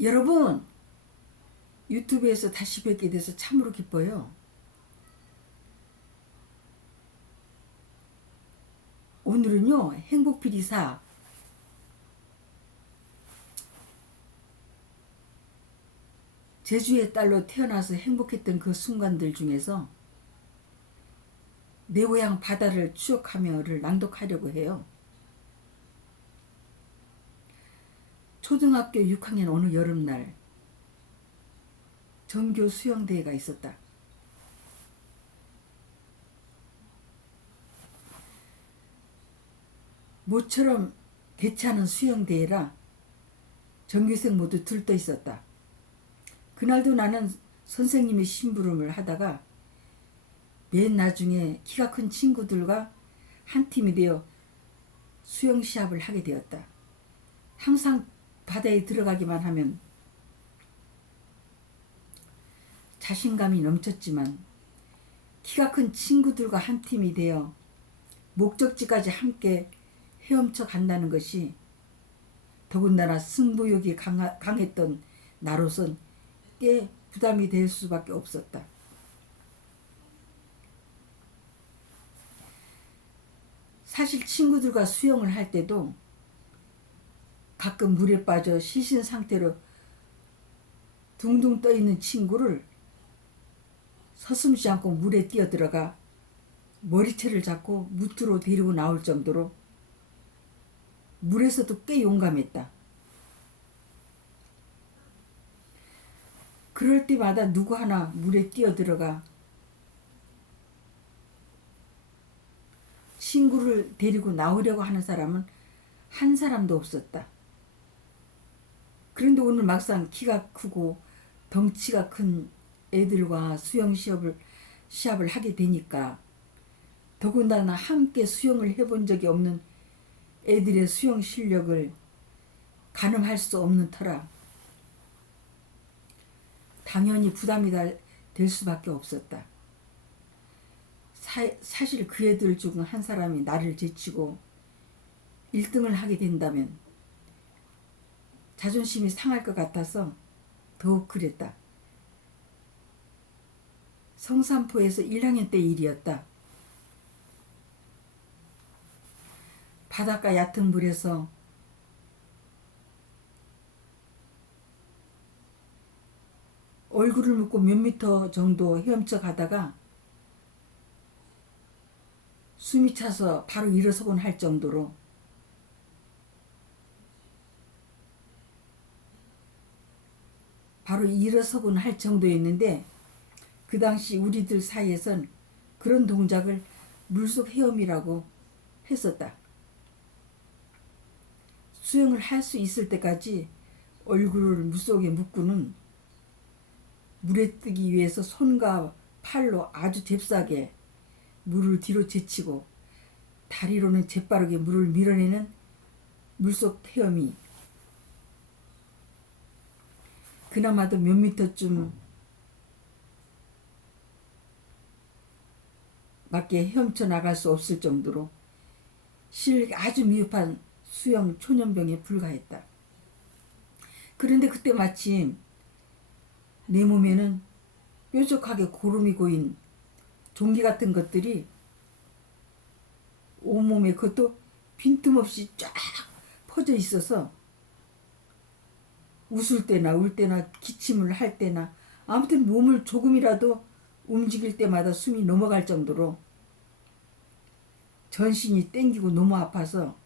여러분, 유튜브에서 다시 뵙게 돼서 참으로 기뻐요. 오늘은요, 행복피리사 제주의 딸로 태어나서 행복했던 그 순간들 중에서 내 고향 바다를 추억하며를 낭독하려고 해요. 초등학교 6학년 어느 여름날 전교 수영대회가 있었다. 모처럼 개최하는 수영대회라 전교생 모두 들떠 있었다. 그날도 나는 선생님의 심부름을 하다가 맨 나중에 키가 큰 친구들과 한 팀이 되어 수영 시합을 하게 되었다. 항상 바다에 들어가기만 하면 자신감이 넘쳤지만 키가 큰 친구들과 한 팀이 되어 목적지까지 함께 헤엄쳐 간다는 것이 더군다나 승부욕이 강했던 나로선 꽤 부담이 될 수밖에 없었다. 사실 친구들과 수영을 할 때도 가끔 물에 빠져 시신 상태로 둥둥 떠있는 친구를 서슴지 않고 물에 뛰어들어가 머리채를 잡고 무트로 데리고 나올 정도로 물에서도 꽤 용감했다. 그럴 때마다 누구 하나 물에 뛰어들어가 친구를 데리고 나오려고 하는 사람은 한 사람도 없었다. 그런데 오늘 막상 키가 크고 덩치가 큰 애들과 수영 시합을 하게 되니까 더군다나 함께 수영을 해본 적이 없는 애들의 수영 실력을 가늠할 수 없는 터라 당연히 부담이 될 수밖에 없었다. 사실 그 애들 중 한 사람이 나를 제치고 1등을 하게 된다면 자존심이 상할 것 같아서 더욱 그랬다. 성산포에서 1학년 때 일이었다. 바닷가 얕은 물에서 얼굴을 묶고 몇 미터 정도 헤엄쳐 가다가 숨이 차서 바로 일어서곤 할 정도로 정도였는데 그 당시 우리들 사이에선 그런 동작을 물속 헤엄이라고 했었다. 수영을 할 수 있을 때까지 얼굴을 물속에 묶고는 물에 뜨기 위해서 손과 팔로 아주 잽싸게 물을 뒤로 제치고 다리로는 재빠르게 물을 밀어내는 물속 헤엄이 그나마도 몇 미터쯤 밖에 헤엄쳐 나갈 수 없을 정도로 실력이 아주 미흡한 수영 초년병에 불과했다. 그런데 그때 마침 내 몸에는 뾰족하게 고름이 고인 종기 같은 것들이 온몸에 그것도 빈틈없이 쫙 퍼져 있어서 웃을 때나 울 때나 기침을 할 때나 아무튼 몸을 조금이라도 움직일 때마다 숨이 넘어갈 정도로 전신이 땡기고 너무 아파서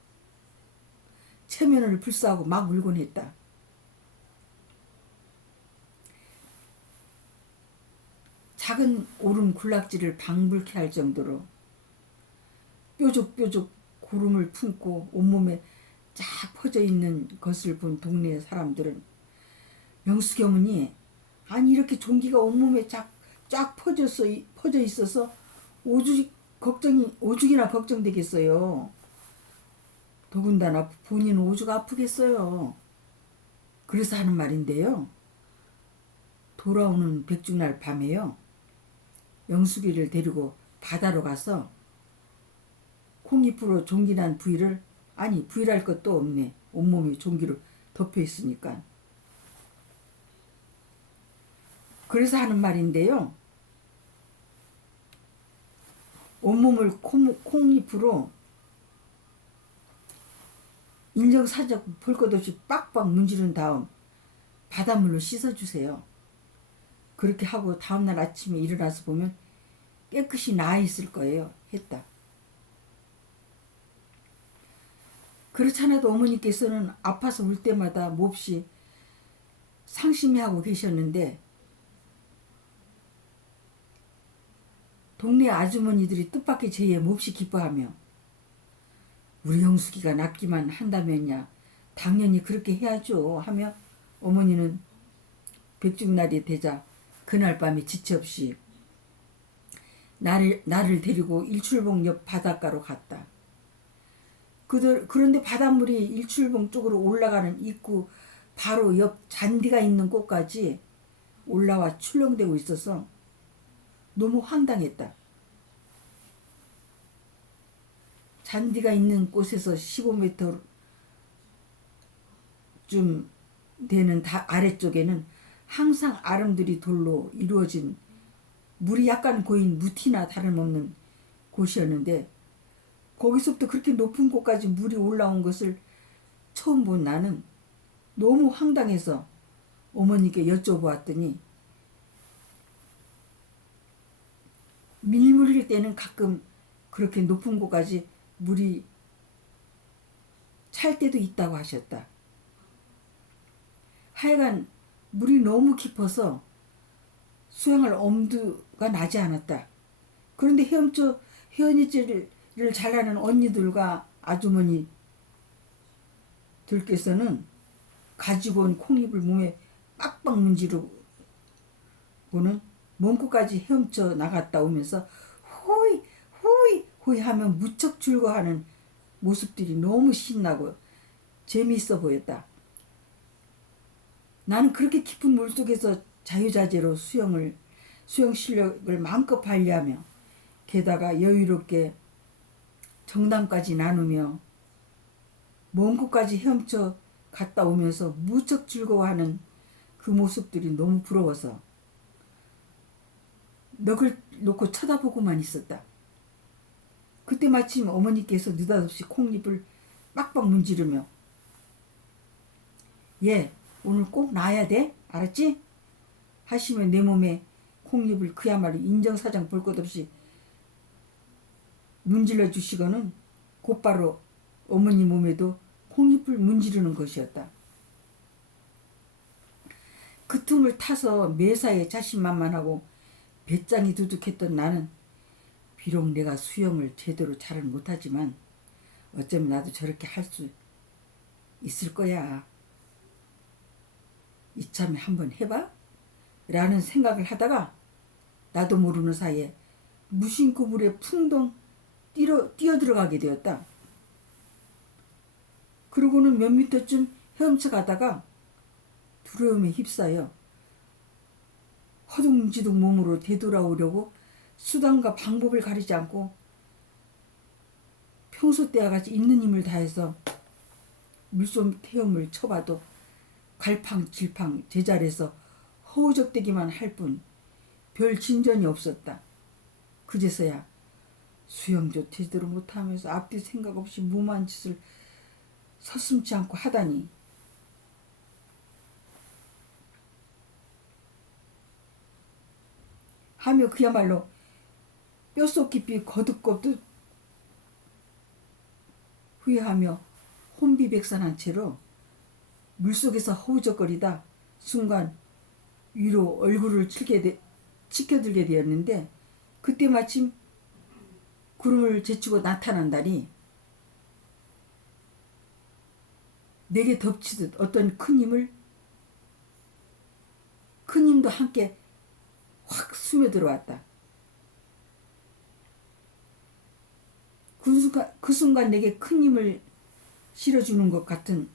체면을 불사하고 막 울곤 했다. 작은 오름 군락지를 방불케 할 정도로 뾰족뾰족 고름을 품고 온몸에 쫙 퍼져 있는 것을 본 동네 사람들은 명숙이 어머니, 아니 이렇게 종기가 온몸에 쫙 퍼져 있어서 오죽이나 걱정되겠어요. 더군다나 본인 오죽 아프겠어요. 그래서 하는 말인데요. 돌아오는 백중날 밤에요. 영숙이를 데리고 바다로 가서 콩잎으로 종기난 부위랄 것도 없네. 온몸이 종기로 덮여 있으니까 그래서 하는 말인데요. 온몸을 콩잎으로 인정사정 볼 것 없이 빡빡 문지른 다음 바닷물로 씻어주세요. 그렇게 하고 다음날 아침에 일어나서 보면 깨끗이 나아 있을 거예요. 했다. 그렇잖아도 어머니께서는 아파서 울 때마다 몹시 상심해하고 계셨는데 동네 아주머니들이 뜻밖의 제의에 몹시 기뻐하며 우리 영숙이가 낫기만 한다면야 당연히 그렇게 해야죠 하며 어머니는 백중날이 되자 그날 밤에 지체 없이 나를 데리고 일출봉 옆 바닷가로 갔다. 그런데 바닷물이 일출봉 쪽으로 올라가는 입구 바로 옆 잔디가 있는 곳까지 올라와 출렁대고 있어서 너무 황당했다. 잔디가 있는 곳에서 15m쯤 되는 아래쪽에는 항상 아름드리 돌로 이루어진 물이 약간 고인 무티나 다름없는 곳이었는데 거기서부터 그렇게 높은 곳까지 물이 올라온 것을 처음 본 나는 너무 황당해서 어머니께 여쭤보았더니 밀물일 때는 가끔 그렇게 높은 곳까지 물이 찰 때도 있다고 하셨다. 하여간 물이 너무 깊어서 수영할 엄두가 나지 않았다. 그런데 헤어니질을 잘하는 언니들과 아주머니들께서는 가지고 온 콩잎을 몸에 빡빡 문지르고는 먼 곳까지 헤엄쳐 나갔다 오면서 호이 호이 호이 하면 무척 즐거워하는 모습들이 너무 신나고 재미있어 보였다. 나는 그렇게 깊은 물속에서 자유자재로 수영 실력을 마음껏 발휘하며 게다가 여유롭게 정담까지 나누며 먼 곳까지 헤엄쳐 갔다 오면서 무척 즐거워하는 그 모습들이 너무 부러워서 넋을 놓고 쳐다보고만 있었다. 그때 마침 어머니께서 느닷없이 콩잎을 빡빡 문지르며 얘 오늘 꼭 나야 돼? 알았지? 하시며 내 몸에 콩잎을 그야말로 인정사정 볼 것 없이 문질러 주시고는 곧바로 어머니 몸에도 콩잎을 문지르는 것이었다. 그 틈을 타서 매사에 자신만만하고 배짱이 두둑했던 나는 비록 내가 수영을 제대로 잘은 못하지만 어쩌면 나도 저렇게 할 수 있을 거야. 이참에 한번 해봐? 라는 생각을 하다가 나도 모르는 사이에 무심코 물에 풍덩 뛰어들어가게 되었다. 그러고는 몇 미터쯤 헤엄쳐 가다가 두려움에 휩싸여 허둥지둥 몸으로 되돌아오려고 수단과 방법을 가리지 않고 평소 때와 같이 있는 힘을 다해서 물속 헤엄을 쳐봐도 갈팡질팡 제자리에서 허우적대기만 할 뿐 별 진전이 없었다. 그제서야 수영도 제대로 못하면서 앞뒤 생각 없이 무모한 짓을 서슴지 않고 하다니 하며 그야말로 뼛속 깊이 거듭거듭 후회하며 혼비백산한 채로 물속에서 허우적거리다 순간 위로 얼굴을 치켜들게 되었는데 그때 마침 구름을 제치고 나타난다니 내게 덮치듯 어떤 큰 힘도 함께 확 스며들어왔다. 그 순간 내게 큰 힘을 실어주는 것 같은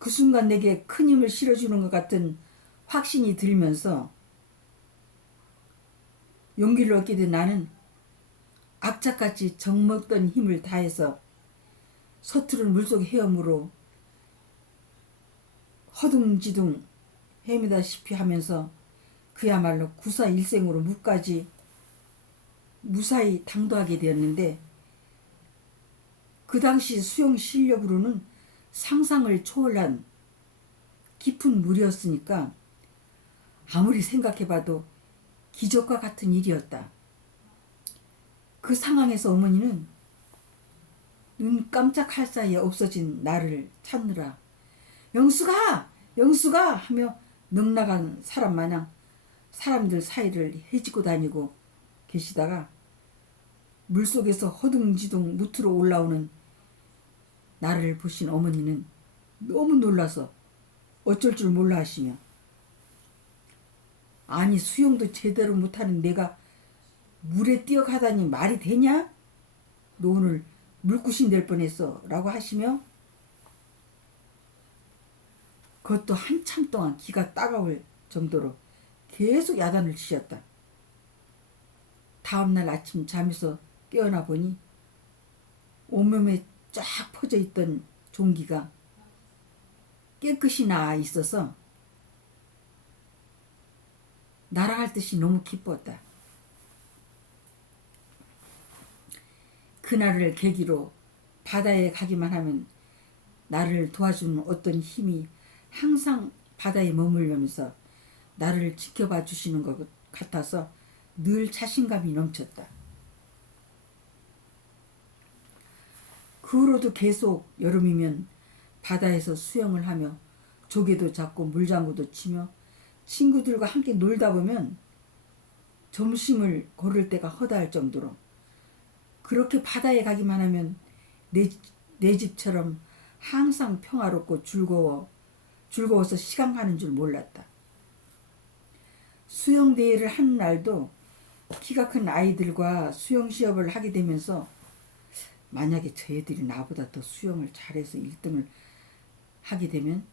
그 순간 내게 큰 힘을 실어주는 것 같은 확신이 들면서 용기를 얻게 된 나는 악착같이 정먹던 힘을 다해서 서투른 물속 헤엄으로 허둥지둥 헤매다시피 하면서 그야말로 구사일생으로 무까지 무사히 당도하게 되었는데, 그 당시 수영 실력으로는 상상을 초월한 깊은 물이었으니까 아무리 생각해봐도 기적과 같은 일이었다. 그 상황에서 어머니는 눈 깜짝할 사이에 없어진 나를 찾느라 영수가! 영수가! 하며 넉나간 사람 마냥 사람들 사이를 헤집고 다니고 계시다가 물속에서 허둥지둥 무트로 올라오는 나를 보신 어머니는 너무 놀라서 어쩔 줄 몰라 하시며, 아니 수영도 제대로 못하는 내가 물에 뛰어가다니 말이 되냐? 너 오늘 물귀신 될 뻔했어 라고 하시며 그것도 한참 동안 기가 따가울 정도로 계속 야단을 치셨다. 다음날 아침 잠에서 깨어나 보니 온몸에 쫙 퍼져 있던 종기가 깨끗이 나아 있어서 날아갈 듯이 너무 기뻤다. 그날을 계기로 바다에 가기만 하면 나를 도와주는 어떤 힘이 항상 바다에 머물면서 나를 지켜봐 주시는 것 같아서 늘 자신감이 넘쳤다. 그 후로도 계속 여름이면 바다에서 수영을 하며 조개도 잡고 물장구도 치며 친구들과 함께 놀다 보면 점심을 고를 때가 허다할 정도로 그렇게 바다에 가기만 하면 내 집처럼 항상 평화롭고 즐거워서 시간 가는 줄 몰랐다. 수영대회를 하는 날도 키가 큰 아이들과 수영 시합을 하게 되면서 만약에 저 애들이 나보다 더 수영을 잘해서 1등을 하게 되면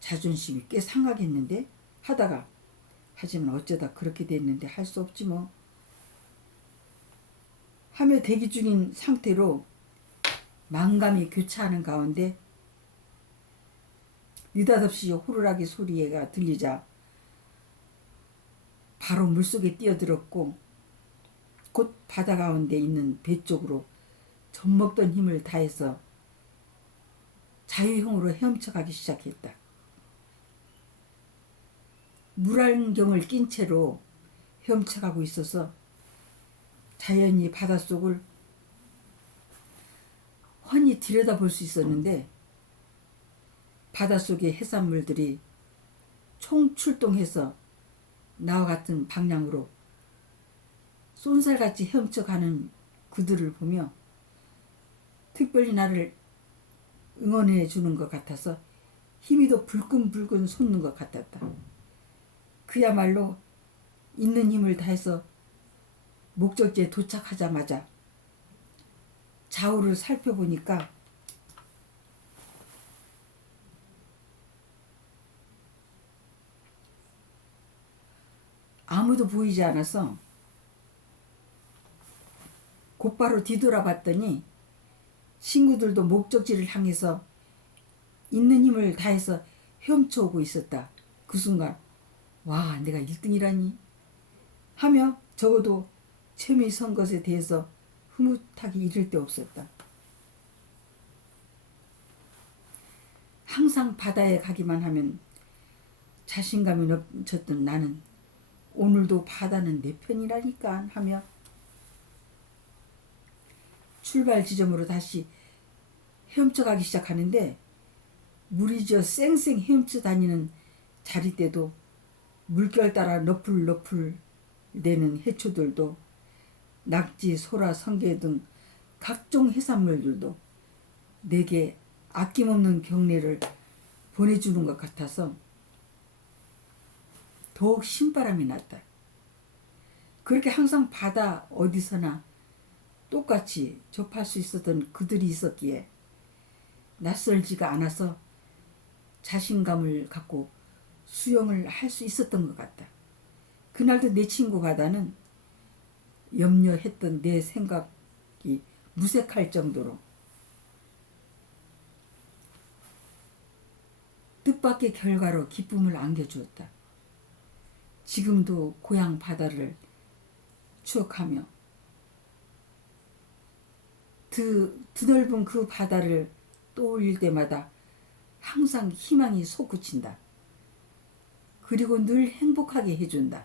자존심이 꽤 상하겠는데 하다가, 하지만 어쩌다 그렇게 됐는데 할 수 없지 뭐 하며 대기 중인 상태로 만감이 교차하는 가운데 느닷없이 호루라기 소리가 들리자 바로 물속에 뛰어들었고 곧 바다 가운데 있는 배 쪽으로 젖먹던 힘을 다해서 자유형으로 헤엄쳐가기 시작했다. 물안경을 낀 채로 헤엄쳐가고 있어서 자연히 바닷속을 훤히 들여다볼 수 있었는데 바닷속의 해산물들이 총출동해서 나와 같은 방향으로 쏜살같이 헤엄쳐가는 그들을 보며 특별히 나를 응원해 주는 것 같아서 힘이 더 불끈불끈 솟는 것 같았다. 그야말로 있는 힘을 다해서 목적지에 도착하자마자 좌우를 살펴보니까 아무도 보이지 않아서 곧바로 뒤돌아봤더니 친구들도 목적지를 향해서 있는 힘을 다해서 헤엄쳐오고 있었다. 그 순간 와, 내가 1등이라니 하며 적어도 처음에 선 것에 대해서 흐뭇하기 이를 데 없었다. 항상 바다에 가기만 하면 자신감이 넘쳤던 나는 오늘도 바다는 내 편이라니까 하며 출발 지점으로 다시 헤엄쳐가기 시작하는데 물이 저 쌩쌩 헤엄쳐 다니는 자리대도 물결 따라 너풀너풀 되는 해초들도 낙지, 소라, 성게 등 각종 해산물들도 내게 아낌없는 경례를 보내주는 것 같아서 더욱 신바람이 났다. 그렇게 항상 바다 어디서나 똑같이 접할 수 있었던 그들이 있었기에 낯설지가 않아서 자신감을 갖고 수영을 할 수 있었던 것 같다. 그날도 내 친구 바다는 염려했던 내 생각이 무색할 정도로 뜻밖의 결과로 기쁨을 안겨주었다. 지금도 고향 바다를 추억하며 드넓은 그 바다를 떠올릴 때마다 항상 희망이 솟구친다. 그리고 늘 행복하게 해준다.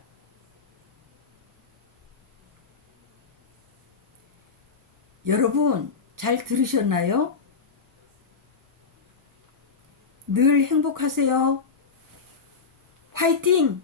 여러분 잘 들으셨나요? 늘 행복하세요. 화이팅!